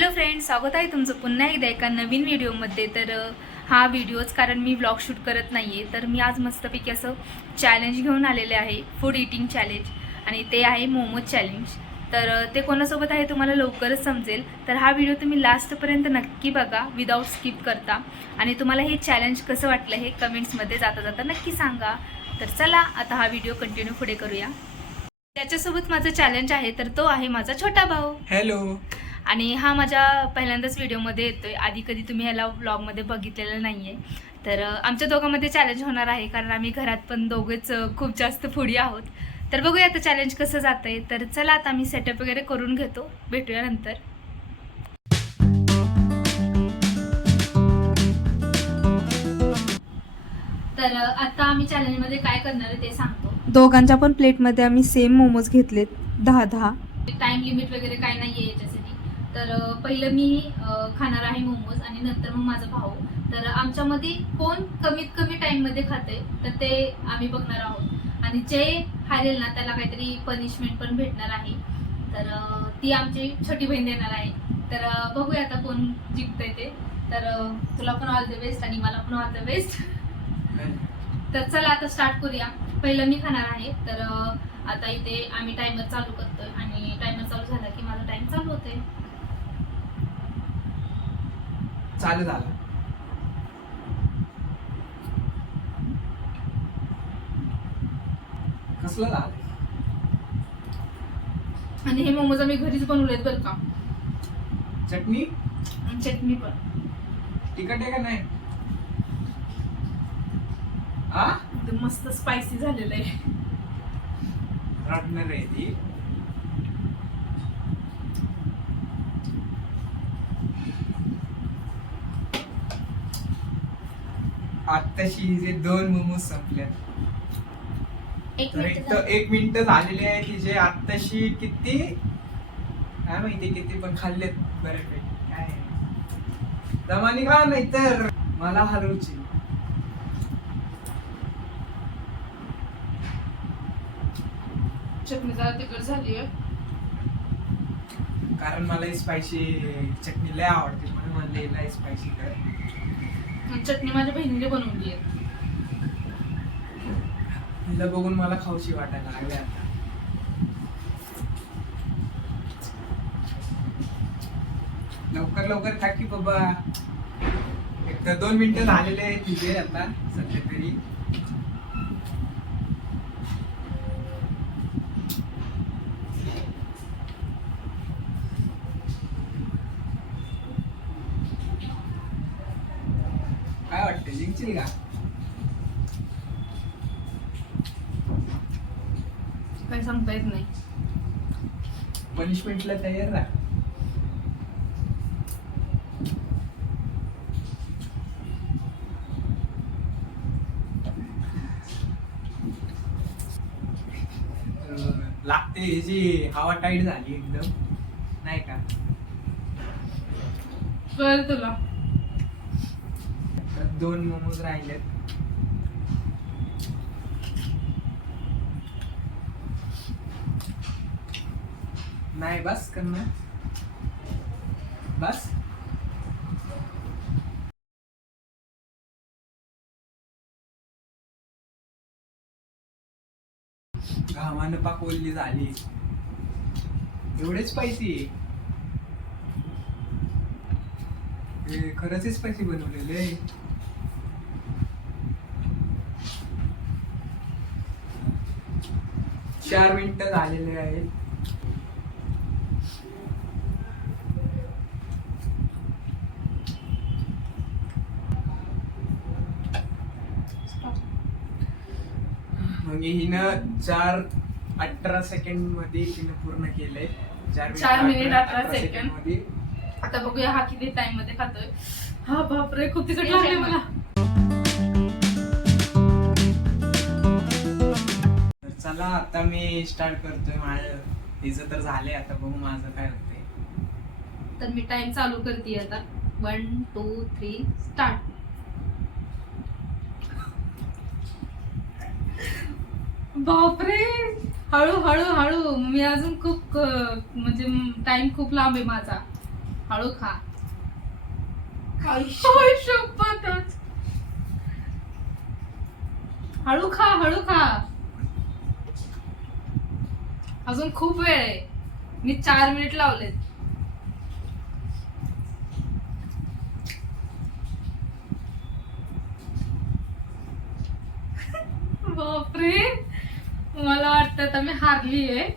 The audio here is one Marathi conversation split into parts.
हॅलो फ्रेंड्स, स्वागत आहे तुमचं पुन्हा एकदा एका नवीन व्हिडिओमध्ये. तर हा व्हिडिओच कारण मी व्लॉग शूट करत नाही आहे, तर मी आज मस्तपैकी असं चॅलेंज घेऊन आलेले आहे, फूड इटिंग चॅलेंज, आणि ते आहे मोमोज चॅलेंज. तर ते कोणासोबत आहे तुम्हाला लवकरच समजेल. तर हा व्हिडिओ तुम्ही लास्टपर्यंत नक्की बघा विदाऊट स्किप करता, आणि तुम्हाला हे चॅलेंज कसं वाटलं हे कमेंट्समध्ये जाता जाता नक्की सांगा. तर चला आता हा व्हिडिओ कंटिन्यू पुढे करूया. त्याच्यासोबत माझं चॅलेंज आहे, तर तो आहे माझा छोटा भाऊ. हॅलो. आणि हा माझ्या पहिल्यांदाच व्हिडिओमध्ये येतोय, आधी कधी तुम्ही ह्याला व्लॉगमध्ये बघितलेलं नाही आहे. तर आमच्या दोघांमध्ये चॅलेंज होणार आहे, कारण आम्ही घरात पण दोघेच खूप जास्त फूडी आहोत. तर बघूया आता चॅलेंज कसं जातं आहे. तर चला आता मी सेटअप वगैरे करून घेतो, भेटूया नंतर. तर आता आम्ही चॅलेंजमध्ये काय करणार आहे ते सांगतो. दोघांच्या पण प्लेटमध्ये आम्ही सेम मोमोज घेतलेत, 10-10. टाइम लिमिट वगैरे काय नाही आहे याच्यासाठी. तर पहिलं मी खाणार आहे मोमोज, आणि नंतर मग माझा भाऊ. तर आमच्यामध्ये कोण कमीत कमी टाईममध्ये खाते तर ते आम्ही बघणार आहोत, आणि जे हारेल ना त्याला काहीतरी पनिशमेंट पण भेटणार आहे. तर ती आमची छोटी बहीण देणार आहे. तर बघूया आता कोण जिंकतंय ते. तर तुला पण ऑल द बेस्ट आणि मला पण ऑल द बेस्ट. तर चला आता स्टार्ट करूया. पहिलं मी खाणार आहे. तर आता इथे आम्ही टायमर चालू करतोय, आणि टायमर चालू झाला की माझा टाइम चालू होतोय. चालू झालं. कसलं झालं? आणि हे मोमोज आम्ही घरीच बनवलेत बरं का. चटणी आणि चटणी पण तिखट आहे का नाही? आ एकदम मस्त स्पायसी झालेलं आहे. रडणार आहे ती. आत्ताशी जे 2 मोमोज संपल्यात. तर 1 मिनिट झालेली आहे तिचे. आत्ताशी किती काय माहिती किती पण खाल्लेत बऱ्यापैकी. काय दमानी खा, नाही तर मला हलवची. चटणी जरा तिखट झाली आहे, कारण मला स्पायसी चटणी लय आवडते, म्हणून म्हणले लय स्पायसी कर. चटणी माझ्या बहिणीने बनवली आहे. तिला बघून मला खाऊशी वाटायला लागले आता. लवकर लवकर खा की बाबा. एक तर 2 मिनिटं झालेले आहे तिथे आता सध्या तरी. काय वाटतं, जिंकशील का? काही सांगता येत नाही. पनिशमेंटला तयार राहा. लागते ह्याची हवा टाईट झाली एकदम, नाही का? कळलं तुला? 2 मोमोज राहिलेत. नाही बस करणार, बस. घामानं पाक ओल्ली झाली. एवढेच स्पायसी. खरंच स्पायसी बनवलेले. 4 मिनिटं झालेले आहेत. म्हणजे हिनं 4:18 सेकंड मध्ये तिनं पूर्ण केलंय. 4 मिनिट 18 सेकंड सेकंड मध्ये. आता बघूया हा किती टाइम मध्ये खातोय. हा बापरे, खूप तिखट लागले मला. तर चला आता मी स्टार्ट करतोय. माझं तिचं तर झालंय, आता बघू माझं काय होतंय. तर मी टाइम चालू करते आता. 1 2 3 स्टार्ट. बापरे, हळू हळू हळू. मी अजून खूप म्हणजे टाइम खूप लांब आहे माझा. हळू खा. होय, शपथच. हळू खा, हळू खा. अजून खूप वेळ आहे. मी 4 मिनिट लावलेत. बापरे, मला वाटतं आता मी हारलीये.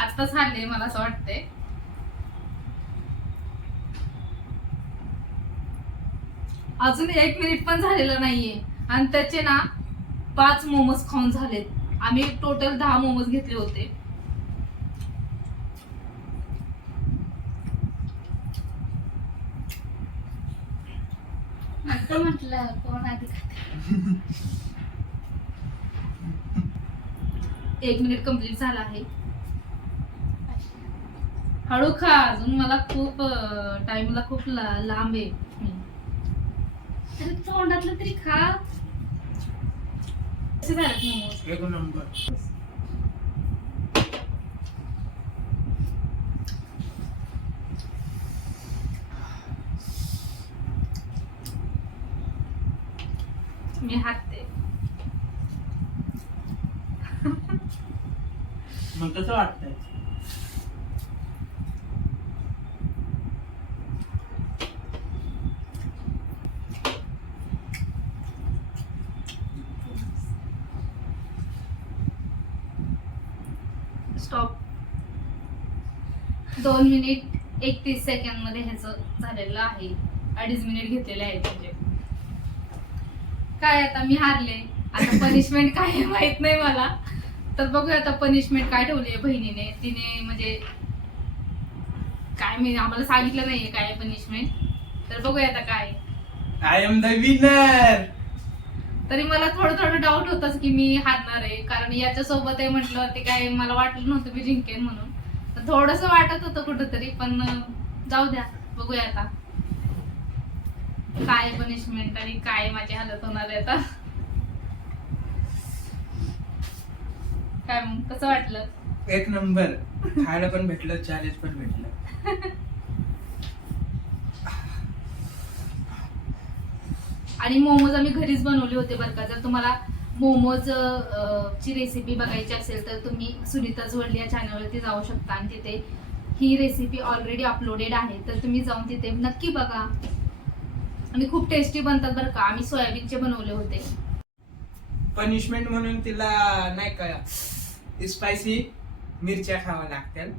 आत्ताच हारलीये मला असं वाटतंय. अजून 1 मिनिट पण झालेलं नाहीये आणि त्याचे ना 5 मोमोज खाऊन झालेत. आम्ही टोटल 10 मोमोज घेतले होते. म्हटलं कोण आधी खाते. 1 मिनिट कंप्लीट झाला आहे. हळू खा, अजून मला खूप टाइमला खूप लांब आहे. तरी तोंडातलं तरी खा. कसे झालेत मोमोज? एक नंबर. मी हातते. मग कसं वाटतंय? स्टॉप. 2 मिनिट 31 सेकंड मध्ये ह्याचं झालेलं आहे. 2.5 मिनिट घेतलेले आहेत म्हणजे. काय आता मी हारले. आता पनिशमेंट काय आहे माहित नाही मला. तर बघूया आता पनिशमेंट काय ठेवली आहे बहिणीने. तिने म्हणजे काय, मी आम्हाला सांगितलं नाहीये काय पनिशमेंट. तर बघूया आता काय. I am the winner. तरी मला थोडं डाऊट होताच की मी हारणार आहे, कारण याच्या सोबत आहे म्हटल्यावरती काय मला वाटलं नव्हतं मी जिंकेन म्हणून. तर थोडस वाटत होतं कुठंतरी, पण जाऊ द्या, बघूया आता काय पनिशमेंट आणि काय माझी हालत होणार आहे आता. काय मग कसं वाटलं? एक नंबर. खायला पण भेटलं, चॅलेंज पण भेटलं. आणि मोमोज आम्ही घरीच बनवले होते बरं का. जर तुम्हाला मोमोज ची रेसिपी बघायची असेल तर तुम्ही सुनीताज वर्ल्ड या चॅनलवरती जाऊ शकता आणि तिथे ही रेसिपी ऑलरेडी अपलोडेड आहे. तर तुम्ही जाऊन तिथे नक्की बघा. आणि खूप टेस्टी बनतात बरं का. आम्ही सोयाबीनचे बनवले होते. पनिशमेंट म्हणून तिला नाही का स्पायसी मिरच्या खावा लागतील.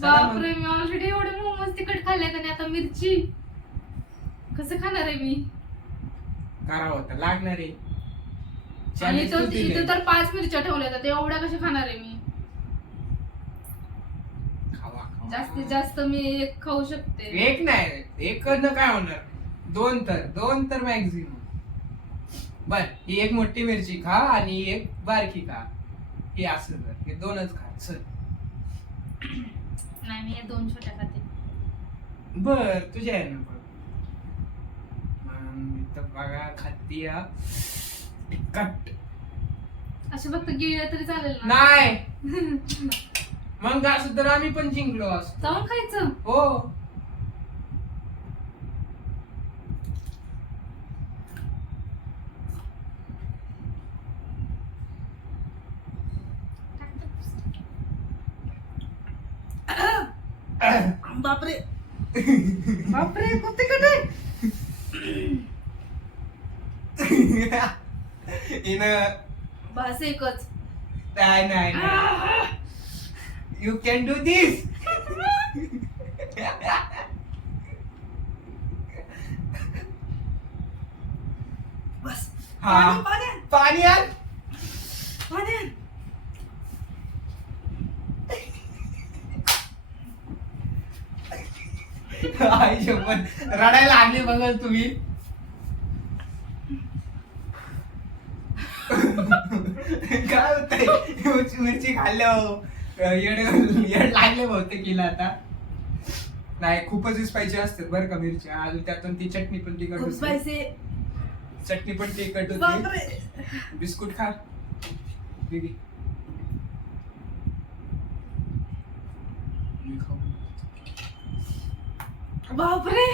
बापरे, मी ऑलरेडी एवढे मोमोज तिखट खाल्लेत आणि आता मिरची कसं खाणार आहे मी? करावं होतं लागणार आहे. आणि Challenge तू दिलंय. इथं तर 5 मिरच्या ठेवल्या तर एवढ्या कशा खाणार आहे मी? खावा, खावा. जास्तीत जास्त मी 1 खाऊ शकते. एक नाही, एक न काय होणार. 2 तर मॅक्झिमम. बर, ही एक मोठी मिरची खा आणि एक बारकी खा. हे असं कर, हे 2च खा. चल. नाही, मी 2 छोट्या खाते. बर, तुझ्या आहे ना बघ. तर बघा खातीया तिखट. असे फक्त गिळल्या तरी चालेल ना? नाही. मग असं तर आम्ही पण जिंकलो असतो. जाऊन खायचं. हो. बापरे बापरे, खूप तिखट आहे. बस एकच. नाही यू कॅन डू दिस. बस. हा, पाणी आण. आई शपथ, रडायला लागली बघा तुम्ही. काय होतंय मिरची खाल्ल्यावर येड लागले बहुतेक केला आता. नाही, खूपच स्पायसी असतात बरं का मिरच्या. अजून त्यातून ती चटणी पण तिखट होती. स्पायसी. चटणी पण तिखट होती. बापरे. बिस्कुट खा दीदी. मी खाऊ. बापरे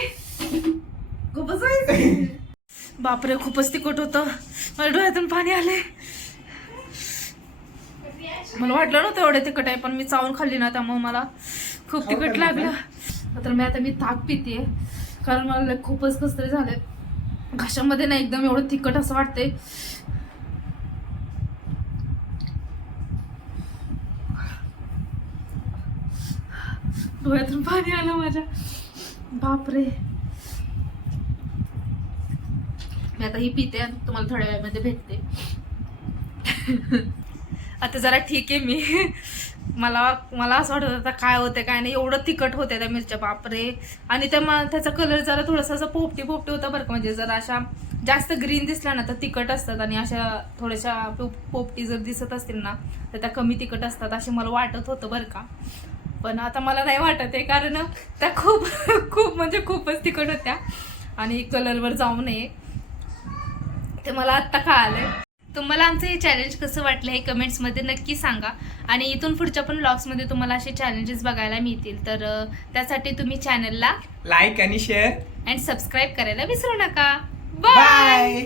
बापरे खूपच तिखट होतं. मला डोळ्यातून पाणी आले. मला वाटलं नव्हतं एवढं तिखट आहे, पण मी चावून खाल्ली ना त्यामुळे मला खूप तिखट लागलं. तर मी ताक पितेय कारण मला खूपच कसतरी झालंय घशामध्ये ना, एकदम एवढं तिखट असं वाटतंय. डोळ्यातून पाणी आलं माझ्या. बापरे. मी आता ही पिते आणि तुम्हाला थोड्या वेळामध्ये भेटते. आता जरा ठीक आहे मी. मला असं वाटत होतं काय होते काय नाही, एवढं तिखट होते त्या मिरच्या. बापरे. आणि त्याचा कलर जरा थोडासा असं पोपटी होता बरं का. म्हणजे जर अशा जास्त ग्रीन दिसल्या ना तर तिखट असतात, आणि अशा थोड्याशा पोपटी जर दिसत असतील ना तर त्या कमी तिखट असतात असे मला वाटत होतं बरं का. पण आता मला नाही वाटत आहे, कारण त्या खूप म्हणजे खूपच तिखट होत्या आणि कलरवर जाऊ नये ते मला आत्ता कळालंय. तुम्हाला आमचं हे चॅलेंज कसं वाटलं हे कमेंट्समध्ये नक्की सांगा. आणि इथून पुढच्या पण व्लॉग्समध्ये तुम्हाला असे चॅलेंजेस बघायला मिळतील. तर त्यासाठी तुम्ही चॅनलला लाईक आणि शेअर अँड सबस्क्राईब करायला विसरू नका. बाय.